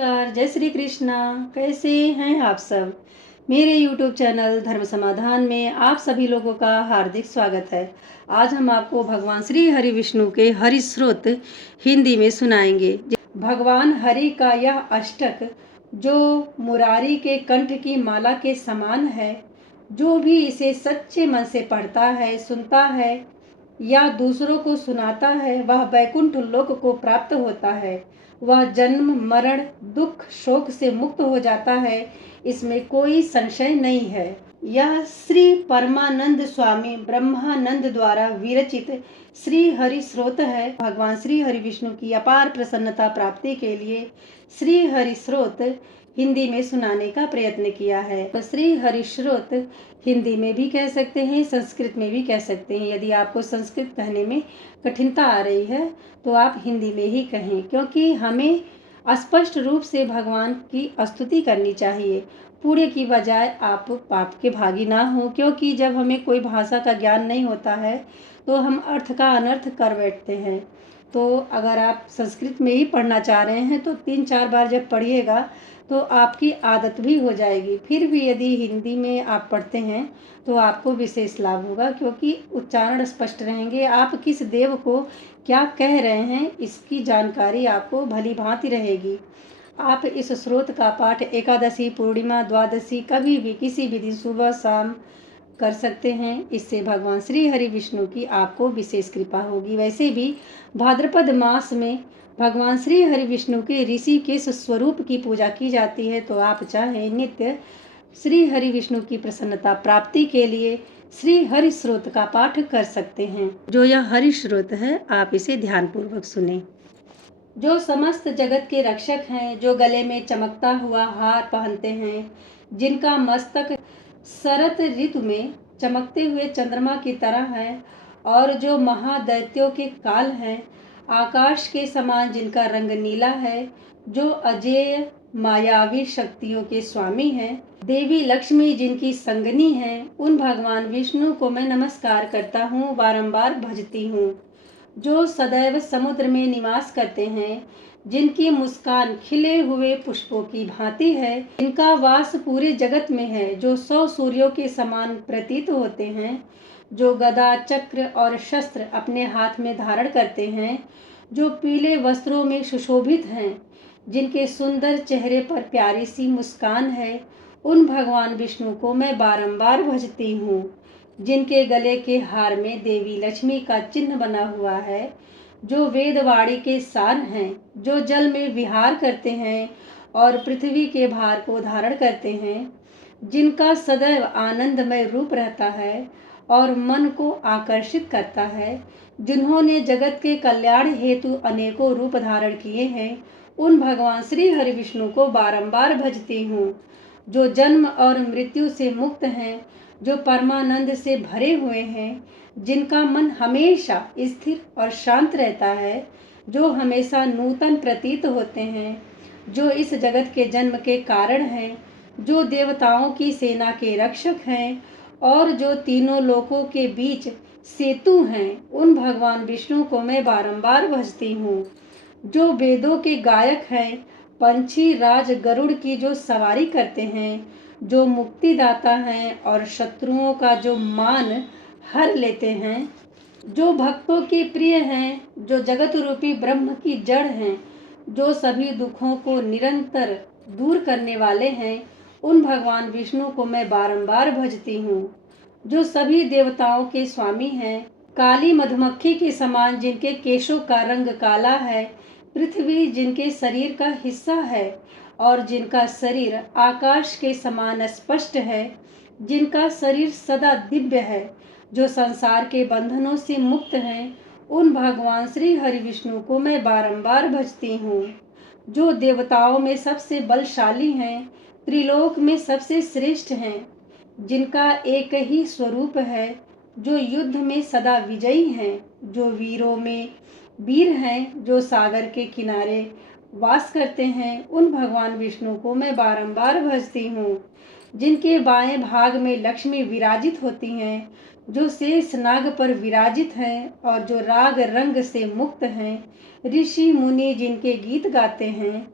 नमस्कार, जय श्री कृष्णा। कैसे हैं आप सब? मेरे YouTube चैनल धर्म समाधान में आप सभी लोगों का हार्दिक स्वागत है। आज हम आपको भगवान श्री हरि विष्णु के हरि स्रोत हिंदी में सुनाएंगे। भगवान हरि का यह अष्टक जो मुरारी के कंठ की माला के समान है, जो भी इसे सच्चे मन से पढ़ता है, सुनता है या दूसरों को सुनाता है, वह बैकुंठ लोक को प्राप्त होता है। वह जन्म मरण दुख शोक से मुक्त हो जाता है, इसमें कोई संशय नहीं है। यह श्री परमानंद स्वामी ब्रह्मानंद द्वारा विरचित श्री हरि स्रोत है। भगवान श्री हरि विष्णु की अपार प्रसन्नता प्राप्ति के लिए श्री हरि स्रोत हिंदी में सुनाने का प्रयत्न किया है। तो श्री हरि स्रोत हिंदी में भी कह सकते हैं, संस्कृत में भी कह सकते हैं। यदि आपको संस्कृत कहने में कठिनता आ रही है तो आप हिंदी में ही कहें, क्योंकि हमें स्पष्ट रूप से भगवान की स्तुति करनी चाहिए। पूरे की बजाय आप पाप के भागी ना हो, क्योंकि जब हमें कोई भाषा का ज्ञान नहीं होता है तो हम अर्थ का अनर्थ कर बैठते हैं। तो अगर आप संस्कृत में ही पढ़ना चाह रहे हैं तो 3-4 बार जब पढ़िएगा तो आपकी आदत भी हो जाएगी। फिर भी यदि हिंदी में आप पढ़ते हैं तो आपको विशेष लाभ होगा, क्योंकि उच्चारण स्पष्ट रहेंगे। आप किस देव को क्या कह रहे हैं इसकी जानकारी आपको भली भांति रहेगी। आप इस स्रोत का पाठ एकादशी, पूर्णिमा, द्वादशी कभी भी किसी भी दिन सुबह शाम कर सकते हैं। इससे भगवान श्री हरि विष्णु की आपको विशेष कृपा होगी। वैसे भी भाद्रपद मास में भगवान श्री हरि विष्णु के ऋषिकेश स्वरूप की पूजा की जाती है, तो आप चाहे नित्य श्री हरि विष्णु की प्रसन्नता प्राप्ति के लिए श्री हरि स्रोत का पाठ कर सकते हैं। जो यह हरि स्रोत है आप इसे ध्यानपूर्वक सुने। जो समस्त जगत के रक्षक हैं, जो गले में चमकता हुआ हार पहनते हैं, जिनका मस्तक शरत ऋतु में चमकते हुए चंद्रमा की तरह है, और जो महादैत्यों के काल हैं, आकाश के समान जिनका रंग नीला है, जो अजेय मायावी शक्तियों के स्वामी हैं, देवी लक्ष्मी जिनकी संगनी है, उन भगवान विष्णु को मैं नमस्कार करता हूँ, बारंबार भजती हूँ। जो सदैव समुद्र में निवास करते हैं, जिनकी मुस्कान खिले हुए पुष्पों की भांति है, जिनका वास पूरे जगत में है, जो 100 सूर्यों के समान प्रतीत होते हैं, जो गदा चक्र और शस्त्र अपने हाथ में धारण करते हैं, जो पीले वस्त्रों में सुशोभित हैं, जिनके सुंदर चेहरे पर प्यारी सी मुस्कान है, उन भगवान विष्णु को मैं बारंबार भजती हूँ। जिनके गले के हार में देवी लक्ष्मी का चिन्ह बना हुआ है, जो वेदवाणी के सार हैं, जो जल में विहार करते हैं और पृथ्वी के भार को धारण करते हैं, जिनका सदैव आनंदमय रूप रहता है और मन को आकर्षित करता है, जिन्होंने जगत के कल्याण हेतु अनेकों रूप धारण किए हैं, उन भगवान श्री हरि विष्णु को बारंबार भजती हूँ। जो जन्म और मृत्यु से मुक्त हैं, जो परमानंद से भरे हुए हैं, जिनका मन हमेशा स्थिर और शांत रहता है, जो हमेशा नूतन प्रतीत होते हैं, जो इस जगत के जन्म के कारण हैं, जो देवताओं की सेना के रक्षक हैं और जो तीनों लोकों के बीच सेतु हैं, उन भगवान विष्णु को मैं बारंबार भजती हूँ। जो वेदों के गायक हैं, पंछी राज गरुड़ की जो सवारी करते हैं, जो मुक्तिदाता हैं और शत्रुओं का जो मान हर लेते हैं, जो भक्तों के प्रिय हैं, जो जगत रूपी ब्रह्म की जड़ हैं, जो सभी दुखों को निरंतर दूर करने वाले हैं, उन भगवान विष्णु को मैं बारंबार भजती हूँ। जो सभी देवताओं के स्वामी हैं, काली मधुमक्खी के समान जिनके केशों का रंग काला है, पृथ्वी जिनके शरीर का हिस्सा है और जिनका शरीर आकाश के समान स्पष्ट है, जिनका शरीर सदा दिव्य है, जो संसार के बंधनों से मुक्त हैं, उन भगवान श्री हरि विष्णु को मैं बारंबार भजती हूँ। जो देवताओं में सबसे बलशाली हैं, त्रिलोक में सबसे श्रेष्ठ हैं, जिनका एक ही स्वरूप है, जो युद्ध में सदा विजयी हैं, जो वीरों में वीर हैं, जो सागर के किनारे वास करते हैं, उन भगवान विष्णु को मैं बारंबार भजती हूँ। जिनके बाएं भाग में लक्ष्मी विराजित होती हैं, जो शेष नाग पर विराजित हैं और जो राग रंग से मुक्त हैं, ऋषि मुनि जिनके गीत गाते हैं,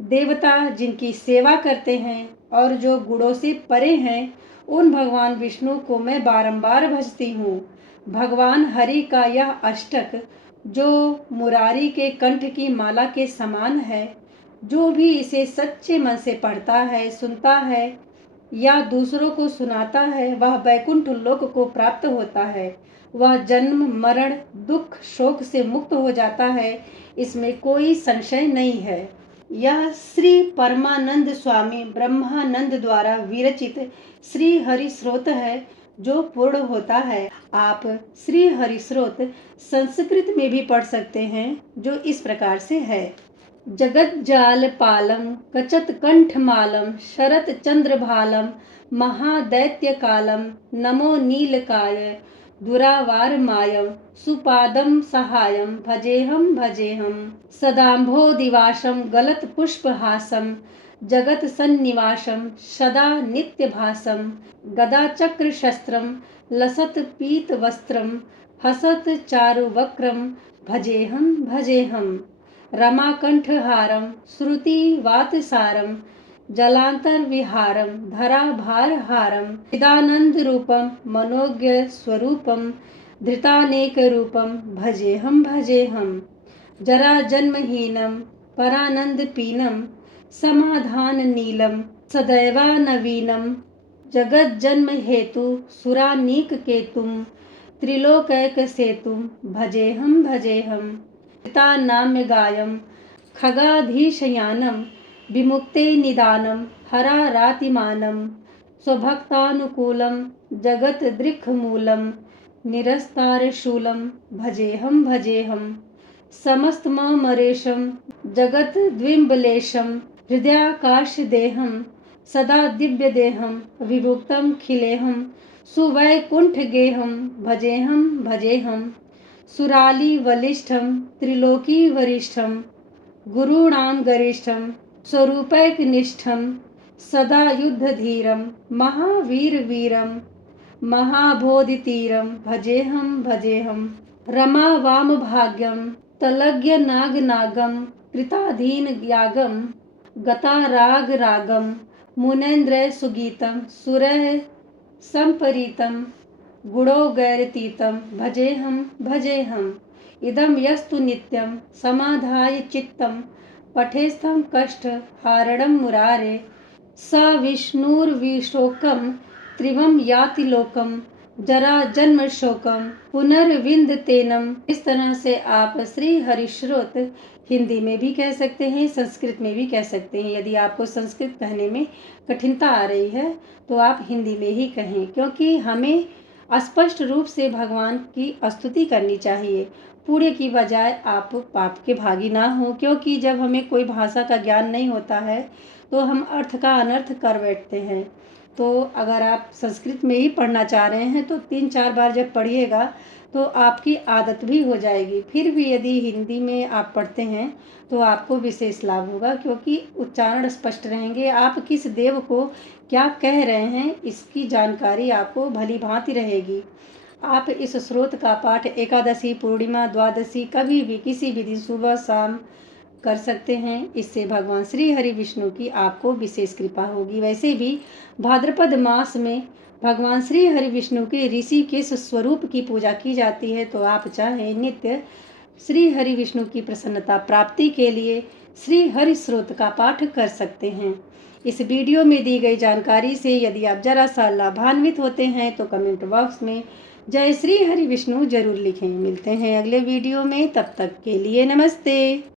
देवता जिनकी सेवा करते हैं और जो गुणों से परे हैं, उन भगवान विष्णु को मैं बारंबार भजती हूँ। भगवान हरि का यह अष्टक जो मुरारी के कंठ की माला के समान है, जो भी इसे सच्चे मन से पढ़ता है, सुनता है या दूसरों को सुनाता है, वह बैकुंठ लोक को प्राप्त होता है। वह जन्म मरण दुख शोक से मुक्त हो जाता है, इसमें कोई संशय नहीं है। यह श्री परमानंद स्वामी ब्रह्मानंद द्वारा विरचित श्री हरि स्रोत है, जो पूर्ण होता है। आप श्री हरि स्रोत संस्कृत में भी पढ़ सकते हैं, जो इस प्रकार से है। जगत जाल पालम कचत कंठ मालम शरत चंद्र भालम महादैत्य कालम नमो नीलकाय दुरावार मायम सुपादम सहायम भजेहम सदाम्भोदिवासम गलत पुष्पहासम जगत सन्निवासम सदा नित्यभासम गदा चक्र शस्त्रम लसत पीत वस्त्रम हसत चारु वक्रम भजेहम रमाकंठहारम श्रुति वातसारम जलांतर विहारम धराभारहारम चिदानंद रूपम मनोज्ञ स्वरूपम धृतानेक रूपम भजेहम जरा जन्महीनम परानंद पीनम समाधान नीलम सदैवा नवीनम जगत जन्म हेतु सुरानीक केतुम त्रिलोकैक सेतुम भजेहम नाम्य गायम खगाधीशयानम विमुक्ते निदानम हरारातिमानम स्वभक्तानुकूलम जगत दृक्मूलम निरस्तारशूलम भजेहम समस्तमरेशम जगत द्विम्बलेशम हृदयाकाश देहम सदा दिव्य देहम विभुक्तम खिलेहम सुवैकुंठ गेहम भजेहम सुराली बलिष्ठम त्रिलोकी वरिष्ठम गुरूणाम गरिष्ठम स्वरूपैकनिष्ठम सदा युद्ध धीरम महावीर वीरम महाबोधितीरम भजेहम रमा वाम भाग्यम तलज्ञ नागम कृताधीन यागम गता रागम मुनेन्द्र सुगीतम सुरह संपरीतम गुणो गैरतीतम भजेहम इदम यस्तु नित्यम समाधाय चित्तम पठेस्थम कष्ट हारणम मुरारे स विष्णुर्विशोकम त्रिवम याति लोकम जरा जन्म शोकम पुनर्विंदतेनम। इस तरह से आप श्री हरिश्रोत हिंदी में भी कह सकते हैं, संस्कृत में भी कह सकते हैं। यदि आपको संस्कृत कहने में कठिनता आ रही है तो आप हिंदी में ही कहें, क्योंकि हमें स्पष्ट रूप से भगवान की स्तुति करनी चाहिए। पूरे की बजाय आप पाप के भागी ना हो, क्योंकि जब हमें कोई भाषा का ज्ञान नहीं होता है तो हम अर्थ का अनर्थ कर बैठते हैं। तो अगर आप संस्कृत में ही पढ़ना चाह रहे हैं तो 3-4 बार जब पढ़िएगा तो आपकी आदत भी हो जाएगी। फिर भी यदि हिंदी में आप पढ़ते हैं तो आपको विशेष लाभ होगा, क्योंकि उच्चारण स्पष्ट रहेंगे। आप किस देव को क्या कह रहे हैं इसकी जानकारी आपको भली भांति रहेगी। आप इस स्रोत का पाठ एकादशी, पूर्णिमा, द्वादशी कभी भी किसी भी दिन सुबह शाम कर सकते हैं। इससे भगवान श्री हरि विष्णु की आपको विशेष कृपा होगी। वैसे भी भाद्रपद मास में भगवान श्री हरि विष्णु के ऋषिकेश स्वरूप की पूजा की जाती है। तो आप चाहे नित्य श्री हरि विष्णु की प्रसन्नता प्राप्ति के लिए श्री हरि स्रोत का पाठ कर सकते हैं। इस वीडियो में दी गई जानकारी से यदि आप जरा सा लाभान्वित होते हैं तो कमेंट बॉक्स में जय श्री हरि विष्णु जरूर लिखें। मिलते हैं अगले वीडियो में, तब तक के लिए नमस्ते।